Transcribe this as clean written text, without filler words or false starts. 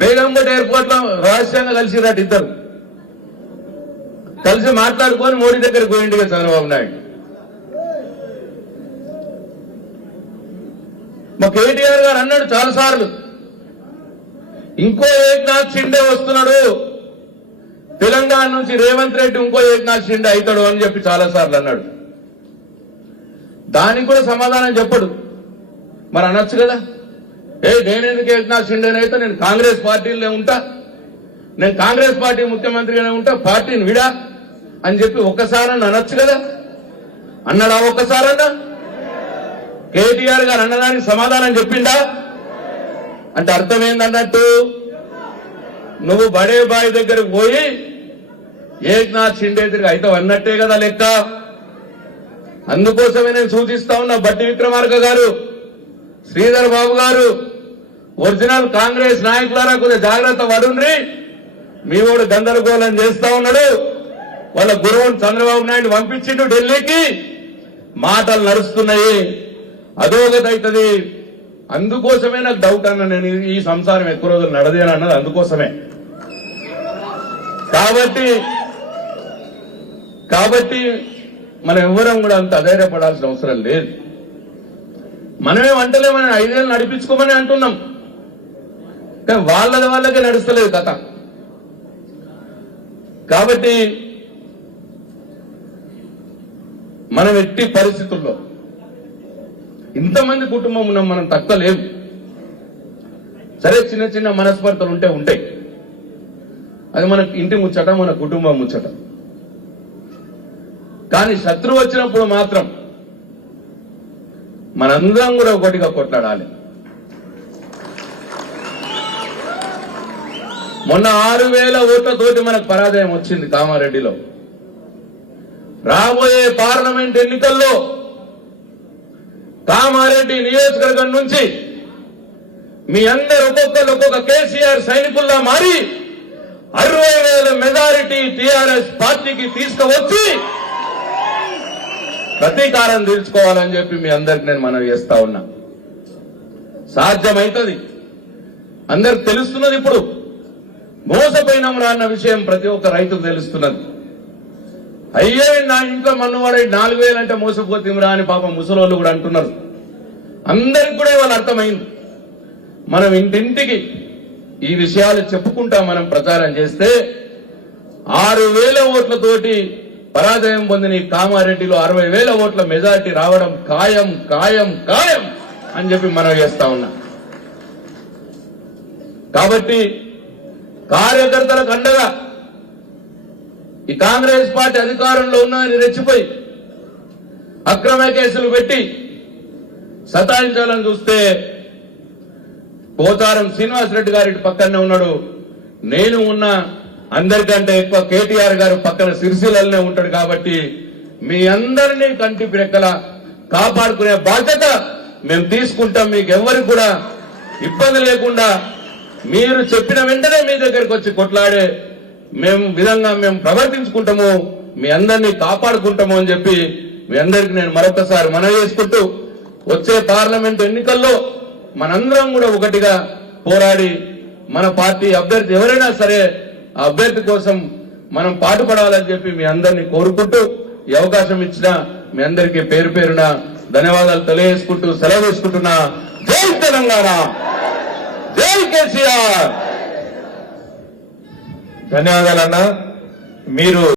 Begumpet airport లో రహస్యంగా కలిసిరట ఇద్దరు. కలిసి మాట్లాడుకొని మోడీ దగ్గరికి పోయిండు చంద్రబాబు నాయుడు. మా కేటీఆర్ గారు అన్నాడు చాలా సార్లు, ఇంకో ఏక్నాథ్ షిండే వస్తున్నాడు తెలంగాణ నుంచి, రేవంత్ రెడ్డి ఇంకో ఏక్నాథ్ షిండే అవుతాడు అని చెప్పి చాలా సార్లు అన్నాడు. దానికి కూడా సమాధానం చెప్పడు. మరి అనొచ్చు కదా, నేనెందుకు ఏక్నాథ్ షిండేని అయితే, నేను కాంగ్రెస్ పార్టీలో ఉంటా, నేను కాంగ్రెస్ పార్టీ ముఖ్యమంత్రిగానే ఉంటా, పార్టీని విడా అని చెప్పి ఒక్కసారన్నా అనొచ్చు కదా. అన్నాడా ఒక్కసారన్నా? కేటీఆర్ గారు అన్నదానికి సమాధానం చెప్పిండా? అంటే అర్థం ఏందన్నట్టు, నువ్వు బడే బాయ్ దగ్గరకు పోయి ఏక్నాథ్ షిండే దగ్గర అయితే అన్నట్టే కదా లెక్క. అందుకోసమే నేను సూచిస్తా ఉన్నా, బట్టి విక్రమార్క గారు, శ్రీధర్ బాబు గారు, ఒరిజినల్ కాంగ్రెస్ నాయకులారా కొద్దిగా జాగ్రత్త పడుండ్రి. మీ వాడు గందరగోళం చేస్తా ఉన్నాడు. వాళ్ళ గురువుని చంద్రబాబు నాయుడు పంపించిండు ఢిల్లీకి, మాటలు నడుస్తున్నాయి, అధోగతి అవుతుంది. అందుకోసమే నాకు డౌట్ అన్న, నేను ఈ సంసారం ఎక్కువ రోజులు నడదేను అన్నది అందుకోసమే. కాబట్టి మనం ఎవరం కూడా అంత అధైర్యపడాల్సిన అవసరం లేదు. మనమే వంటలేమని 5 ఏళ్ళు నడిపించుకోమని అంటున్నాం, కానీ వాళ్ళకే నడుస్తలేదు కథ. కాబట్టి మనం ఎట్టి పరిస్థితుల్లో, ఇంతమంది కుటుంబం ఉన్నాం, మనం తక్కువ లేవు. సరే చిన్న చిన్న మనస్పర్ధలు ఉంటాయి, అది మన ఇంటి ముచ్చట, మన కుటుంబం ముచ్చట. కానీ శత్రువు వచ్చినప్పుడు మాత్రం మనందరం కూడా ఒకటిగా కొట్లాడాలి. మొన్న 6,000 ఓట్లతోటి మనకు పరాజయం వచ్చింది కామారెడ్డిలో. రాబోయే పార్లమెంట్ ఎన్నికల్లో కామారెడ్డి నియోజకవర్గం నుంచి మీ అందరు ఒక్కొక్క కేసీఆర్ సైనికుల్లా మారి 60,000 మెజారిటీ టీఆర్ఎస్ పార్టీకి తీసుకువచ్చి ప్రతీకారం తీర్చుకోవాలని చెప్పి మీ అందరికి నేను మనవి చేస్తా ఉన్నా. సాధ్యమైతుంది, అందరికి తెలుస్తున్నది. ఇప్పుడు మోసపోయినాంరా అన్న విషయం ప్రతి ఒక్క రైతుకు తెలుస్తున్నది. అయ్యే నా ఇంట్లో మన్నువాడే 4,000 అంటే మోసపోతేమిరా అని పాపం ముసలోళ్ళు కూడా అంటున్నారు. అందరికి కూడా వాళ్ళు అర్థమైంది. మనం ఇంటింటికి ఈ విషయాలు చెప్పుకుంటా మనం ప్రచారం చేస్తే 6,000 ఓట్లతోటి పరాజయం పొందిన ఈ కామారెడ్డిలో 60,000 ఓట్ల మెజార్టీ రావడం ఖాయం ఖాయం ఖాయం అని చెప్పి మనం చేస్తా ఉన్నా. కాబట్టి కార్యకర్తలకు అండగా ఈ కాంగ్రెస్ పార్టీ అధికారంలో ఉన్నదని రెచ్చిపోయి అక్రమ కేసులు పెట్టి సతాయించాలని చూస్తే పోచారం శ్రీనివాసరెడ్డి గారి పక్కనే ఉన్నాడు, నేను ఉన్నా, అందరికంటే ఎక్కువ కేటీఆర్ గారు పక్కన సిరిసిల్లనే ఉంటాడు. కాబట్టి మీ అందరినీ కంటి రెక్కల కాపాడుకునే బాధ్యత మేము తీసుకుంటాం. మీకు ఎవరికి కూడా ఇబ్బంది లేకుండా మీరు చెప్పిన వెంటనే మీ దగ్గరికి వచ్చి కొట్లాడే విధంగా మేము ప్రవర్తించుకుంటాము, మీ అందరినీ కాపాడుకుంటాము అని చెప్పి మీ అందరికి నేను మరొకసారి మనవి చేసుకుంటూ, వచ్చే పార్లమెంట్ ఎన్నికల్లో మనందరం కూడా ఒకటిగా పోరాడి మన పార్టీ అభ్యర్థి ఎవరైనా సరే ఆ అభ్యర్థి కోసం మనం పాటుపడాలని చెప్పి మీ అందరినీ కోరుకుంటూ, ఈ అవకాశం ఇచ్చిన మీ అందరికీ పేరు పేరున ధన్యవాదాలు తెలియజేసుకుంటూ సెలవు తీసుకుంటున్నా. జై తెలంగాణ, జై కేసీఆర్. ధన్యవాదాలన్నా. మీరు